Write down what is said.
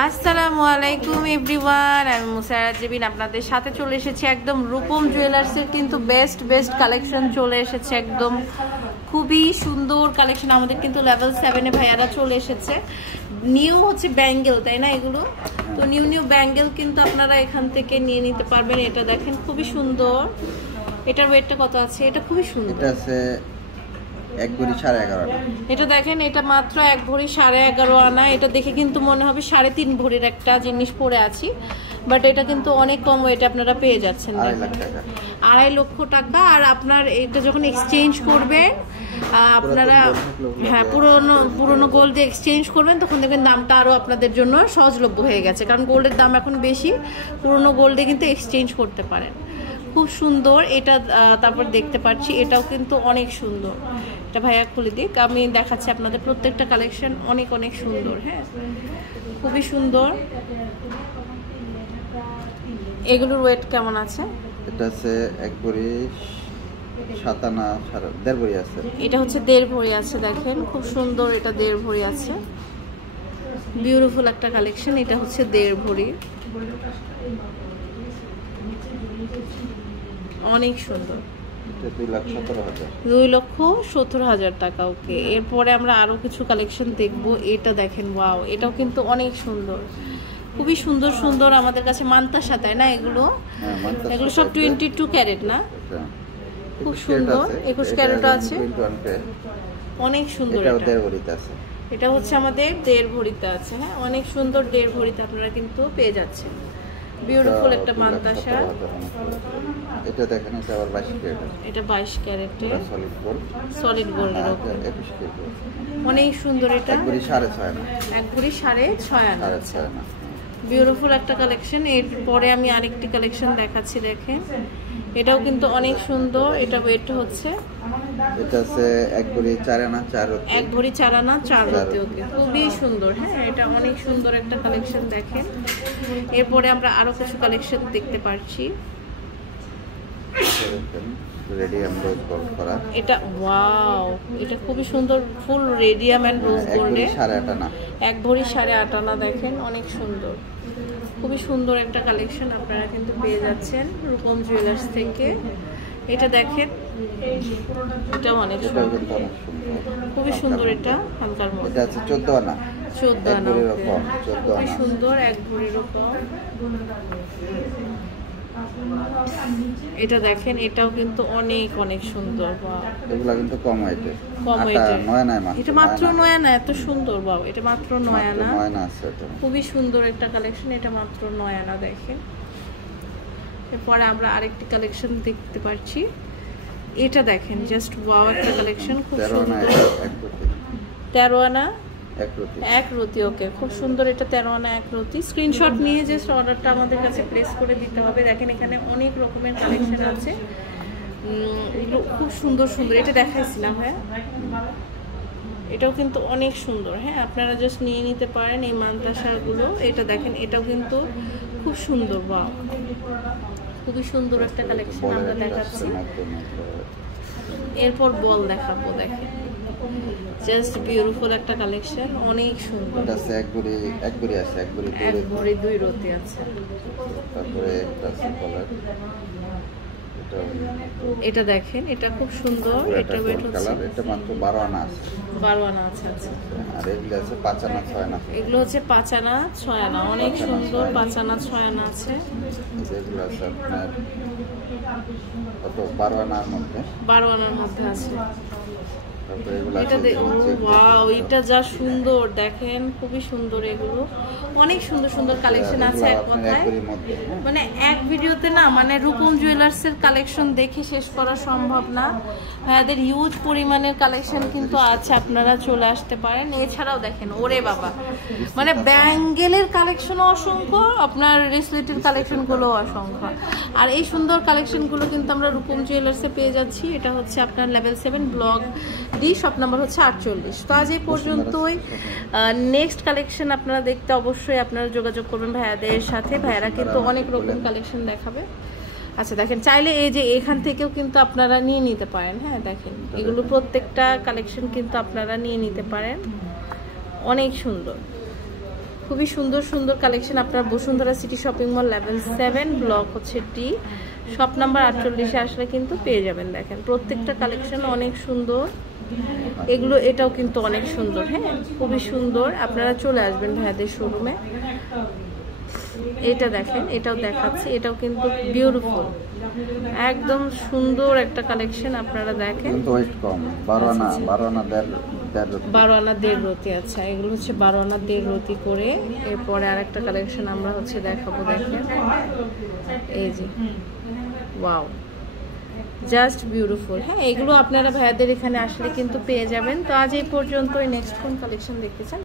আসসালামু আলাইকুম এভরিওয়ান, আমি মুসারাত জেবিন আপনাদের সাথে চলে এসেছি একদম রূপম জুয়েলার্সের কিন্তু বেস্ট কালেকশন চলে এসেছে। একদম খুবই সুন্দর কালেকশন আমাদের কিন্তু লেভেল 7 এ ভাইয়ারা চলে এসেছে। নিউ হচ্ছে ব্যাঙ্গেল, তাই না? এগুলো তো নিউ ব্যাঙ্গেল কিন্তু আপনারা এখান থেকে নিয়ে নিতে পারবেন। এটা দেখেন খুবই সুন্দর। এটার ওয়েটটা কত আছে? এটা খুবই সুন্দর, এটা আছে 1 ভরি 11.5 আনা। এটা দেখেন, এটা মাত্র 1 ভরি 11.5 আনা। এটা দেখে কিন্তু মনে হবে 3.5 ভরির একটা জিনিস পরে আছি, বাট এটা কিন্তু অনেক কম ওয়েটে আপনারা পেয়ে যাচ্ছেন। 2.5 লক্ষ টাকা। আর আপনার এটা যখন এক্সচেঞ্জ করবেন আপনারা, হ্যাঁ, পুরনো গোল্ড দিয়ে এক্সচেঞ্জ করবেন, তখন দেখবেন দামটা আরও আপনাদের জন্য সহজলভ্য হয়ে গেছে, কারণ গোল্ডের দাম এখন বেশি। পুরনো গোল্ডে কিন্তু এক্সচেঞ্জ করতে পারেন। খুব সুন্দর এটা। তারপর দেখতে পাচ্ছি এটাও কিন্তু অনেক সুন্দর। এটা ভাইয়া খুলে দিক, আমি দেখাচ্ছি আপনাদের প্রত্যেকটা কালেকশন অনেক সুন্দর। হ্যাঁ, খুবই সুন্দর। এগুলোর ওয়েট কেমন আছে? এটা আছে 1 ভরি 7 আনা, 1.5 ভরি আছে। এটা হচ্ছে 1.5 ভরি আছে। দেখেন খুব সুন্দর, এটা 1.5 ভরি আছে। বিউটিফুল একটা কালেকশন। এটা হচ্ছে 1.5 ভরি, অনেক সুন্দর। 2,17,000 টাকা। ওকে, এরপরে আমরা আরো কিছু কালেকশন দেখবো। এটা দেখেন, ওয়াও, এটাও কিন্তু অনেক সুন্দর। খুবই সুন্দর আমাদের কাছে মান্তাসা, তাই না? এগুলো সব 22 ক্যারেট না? খুব সুন্দর। 21 ক্যারেট আছে, অনেক সুন্দর। এটা হচ্ছে আমাদের 1.5 ভরিতে আছে। হ্যাঁ, অনেক সুন্দর। 1.5 ভরিতে আপনারা কিন্তু পেয়ে যাচ্ছেন। বিউটিফুল একটা মান্তাসা। এটা দেখেন, এটা আবার 22 ক্যারেট। এটা 22 ক্যারেটে সলিড গোল্ড। অনেক সুন্দর। এটা 1 ভরি 6.5 আনা। 1 ভরি 6.5 আনা। বিউটিফুল একটা কালেকশন। এরপরে আমি আরেকটি কালেকশন দেখাচ্ছি। দেখেন, এটাও কিন্তু অনেক সুন্দর। এটা ওয়েট হচ্ছে, এটা আছে 1 ভরি 4 আনা 4 রতি। 1 ভরি 4 আনা 4 রতি। ওকে, খুবই সুন্দর। হ্যাঁ, এটা অনেক সুন্দর একটা কালেকশন। দেখেন, এরপরে আমরা আরো কিছু কালেকশন দেখতে পাচ্ছি। রেডিয়াম রোজ গোল্ড করা। এটা ওয়াও, এটা খুবই সুন্দর। ফুল রেডিয়াম এন্ড রোজ গোল্ডে 1 ভরি 8.5 আনা। 1 ভরি 8.5 আনা। দেখেন, অনেক সুন্দর। খুবই সুন্দর একটা কালেকশন আপনারা কিন্তু পেয়ে যাচ্ছেন রূপম জুয়েলার্স থেকে। এটা দেখেন, এটাও অনেক সুন্দর, খুবই সুন্দর। এটা হালকার মধ্যে। এটা আছে 14 আনা। 14 আনা। খুবই সুন্দর, 1 ভরির উপর। এটা দেখেন, এটাও কিন্তু অনেক সুন্দর। এগুলা কিন্তু কম ওয়েটে। এটা মাত্র 9 আনা। এত সুন্দর, বাবা, এটা মাত্র 9 আনা। খুবই সুন্দর একটা কালেকশন। এটা মাত্র 9 আনা। দেখেন, এরপরে আমরা আরেকটি কালেকশন দেখতে পাচ্ছি। এটা দেখেন, জাস্ট ওয়াও একটা কালেকশন। খুব সুন্দর। 13 আনা 1 রতি। ওকে, খুব সুন্দর। এটা 13 আনা 1 রতি। স্ক্রিনশট নিয়ে জাস্ট অর্ডারটা আমাদের কাছে প্লেস করে দিতে হবে। দেখেন, এখানে অনেক রকমের কালেকশন আছে। এগুলো খুব সুন্দর। এটা দেখাইছিলাম। হ্যাঁ, এটাও কিন্তু অনেক সুন্দর। হ্যাঁ, আপনারা জাস্ট নিয়ে নিতে পারেন এই মান্তাসাগুলো। এটা দেখেন, এটাও কিন্তু খুব সুন্দর। বাহ, খুবই সুন্দর একটা কালেকশন আমরা দেখাচ্ছি। এরপর বল দেখাবো। দেখেন, জাস্ট বিউটিফুল একটা কালেকশন, অনেক সুন্দর। এটা আছে 1 ভরি আছে, 1 ভরি 2 রতি আছে। তারপরে এটা আছে কলার। এটা দেখেন, এটা খুব সুন্দর। এটা ওয়েট হচ্ছে, এটা মাত্র 12 আনা আছে। 12 আনা আছে। আচ্ছা, আর এগুলো আছে 5 আনা 6 আনা। এগুলো হচ্ছে 5 আনা 6 আনা। অনেক সুন্দর। 5 আনা 6 আনা আছে। এগুলো আছে আপনার কত 12 আনার মধ্যে। 12 আনার মধ্যে আছে। এটা ওয়াও, এটা যা সুন্দর। দেখেন, খুবই সুন্দর। এগুলো অনেক সুন্দর কালেকশন আছে। এক কথায় মানে এক ভিডিওতে না, মানে রূপম জুয়েলার্সের কালেকশন দেখে শেষ করা সম্ভব না। এদের হিউজ পরিমাণের কালেকশন কিন্তু আছে, আপনারা চলে আসতে পারেন। এছাড়াও দেখেন, ওরে বাবা, মানে ব্যাঙ্গেলের কালেকশনও অসংখ্য, আপনার রেসলেটের কালেকশনগুলো অসংখ্য। আর এই সুন্দর কালেকশনগুলো কিন্তু আমরা রূপম জুয়েলার্সে পেয়ে যাচ্ছি। এটা হচ্ছে আপনার level 7 block D, shop number হচ্ছে 48। তো আজ এই পর্যন্তই। নেক্সট কালেকশন আপনারা দেখতে অবশ্যই আপনারা যোগাযোগ করবেন ভাইয়াদের সাথে। ভাইয়ারা কিন্তু অনেক রকম কালেকশন দেখাবে। আচ্ছা, দেখেন, চাইলে এই যে এখান থেকেও কিন্তু আপনারা নিয়ে নিতে পারেন। হ্যাঁ, দেখেন, এগুলো প্রত্যেকটা কালেকশন কিন্তু আপনারা নিয়ে নিতে পারেন। অনেক সুন্দর। খুবই সুন্দর সুন্দর কালেকশন আপনার Bashundhara city shopping mall level 7 block হচ্ছে ডি, শপ নাম্বার 48 আসলে কিন্তু পেয়ে যাবেন। দেখেন প্রত্যেকটা কালেকশন অনেক সুন্দর, এগুলো এটাও কিন্তু অনেক সুন্দর। হ্যাঁ, খুবই সুন্দর, আপনারা চলে আসবেন ভাইয়াদের শোরুমে। এটা দেখেন, এটাও দেখাচ্ছি, এটাও কিন্তু বিউটিফুল, একদম সুন্দর একটা কালেকশন। আপনারা দেখেন কিন্তু ওয়েট কম, 12 আনা 12 আনা 1.5 রতি। আচ্ছা, এগুলো হচ্ছে 12 আনা 1.5 রতি করে। এরপরে আরেকটা কালেকশন আমরা হচ্ছে দেখাবো। দেখেন এই যে, ওয়াও, জাস্ট বিউটিফুল। হ্যাঁ, এগুলো আপনারা ভাইয়াদের এখানে আসলে কিন্তু পেয়ে যাবেন। তো আজ এই পর্যন্তই। নেক্সট কোন কালেকশন দেখতে চান?